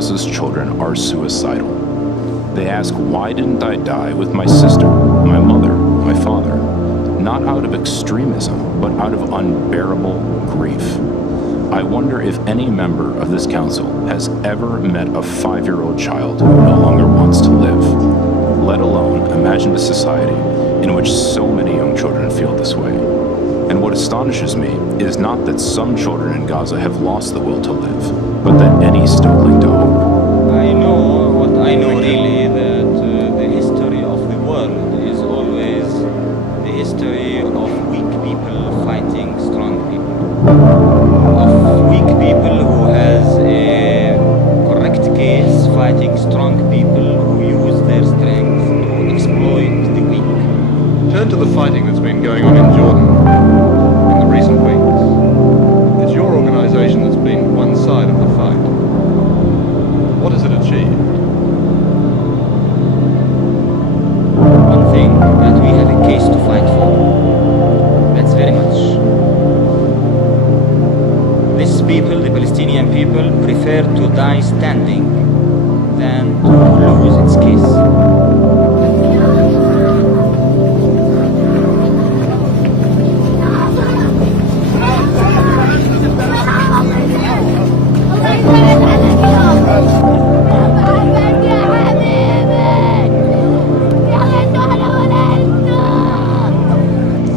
Gaza's children are suicidal. They ask, why didn't I die with my sister, my mother, my father? Not out of extremism, but out of unbearable grief. I wonder if any member of this council has ever met a 5-year-old child who no longer wants to live, let alone imagine a society in which so many young children feel this way. And what astonishes me is not that some children in Gaza have lost the will to live, but that any still cling to hope. I know really that the history of the world is always the history of weak people fighting strong people. Of weak people who has a correct case fighting strong people who use their strength to exploit the weak. Turn to the fighting that's been going on in Jordan in the recent weeks. It's your organization that's been one side of the fight. What has it achieved? One thing, that we have a case to fight for. That's very much. These people, the Palestinian people, prefer to die standing than to lose its case.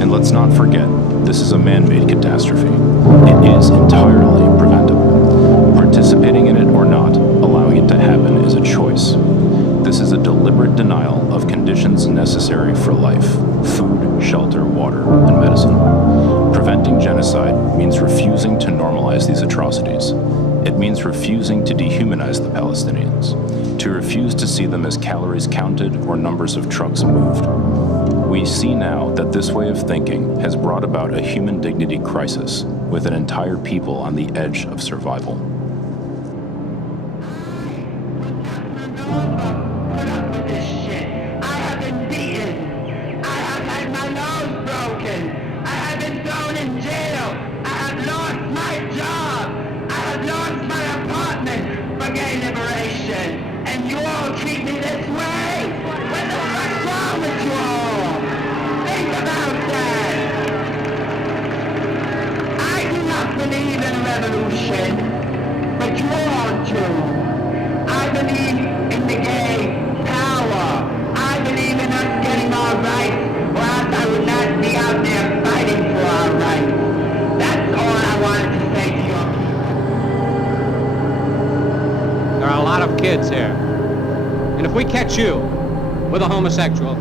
Let's not forget, this is a man-made catastrophe. It is entirely preventable. Participating in it or not, allowing it to happen is a choice. This is a deliberate denial of conditions necessary for life: food, shelter, water, and medicine. Preventing genocide means refusing to normalize these atrocities. It means refusing to dehumanize the Palestinians, to refuse to see them as calories counted or numbers of trucks moved. We see now that this way of thinking has brought about a human dignity crisis with an entire people on the edge of survival. I have been beaten. I have had my nose broken. I have been thrown in jail. I have lost my job. I have lost my apartment for gay liberation. And you all treat me this way? What the fuck's wrong with you all? Think about that. I do not believe in revolution, but you all do. I believe in the gay power. I believe in us getting our rights, or else I would not be out there fighting for our rights. That's all I wanted to say to you. There are a lot of kids here. And if we catch you with a homosexual,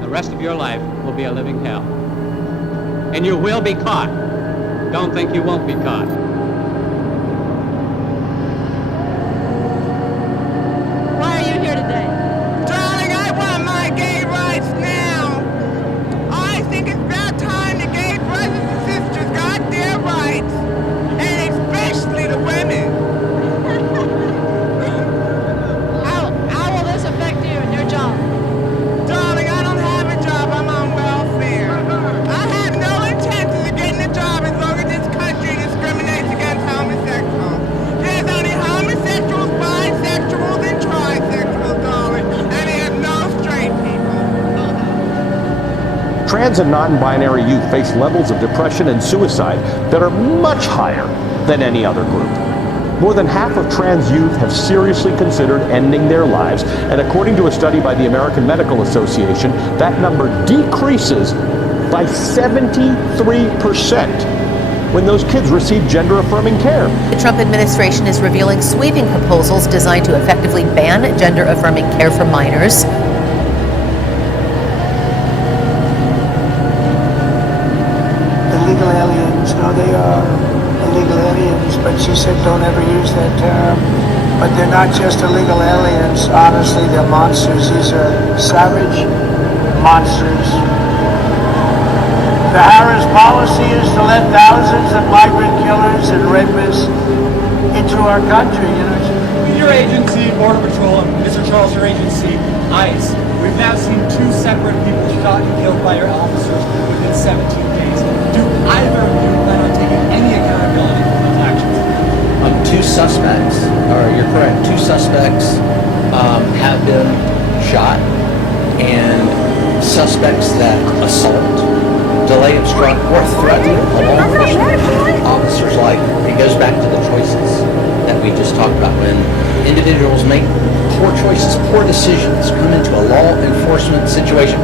the rest of your life will be a living hell. And you will be caught. Don't think you won't be caught. Why are you here today? Darling, I want my gay rights now. I think it's about time the gay brothers and sisters got their rights. And especially the women. How will this affect you and your job? Darling, I don't have a job. I'm on welfare. I have no intentions of getting a job as long as this country discriminates against homosexuals. There's only homosexuals, bisexuals, and trisexuals, darling. And there's no straight people. Trans and non-binary youth face levels of depression and suicide that are much higher than any other group. More than half of trans youth have seriously considered ending their lives, and according to a study by the American Medical Association, that number decreases by 73% when those kids receive gender-affirming care. The Trump administration is revealing sweeping proposals designed to effectively ban gender-affirming care for minors. Illegal aliens, no, they are illegal aliens, but she said don't ever use that term. But they're not just illegal aliens, honestly, they're monsters. These are savage monsters. The Harris policy is to let thousands of migrant killers and rapists into our country. With your agency, Border Patrol, and Mr. Charles, your agency, ICE, we've now seen 2 separate people shot and killed by your officers within 17 days. Do either of you plan on taking any accountability for those actions? 2 suspects, or you're correct, 2 suspects suspects that assault, delay, obstruct, or threaten a law enforcement officer's life. It goes back to the choices that we just talked about. When individuals make poor choices, poor decisions, come into a law enforcement situation,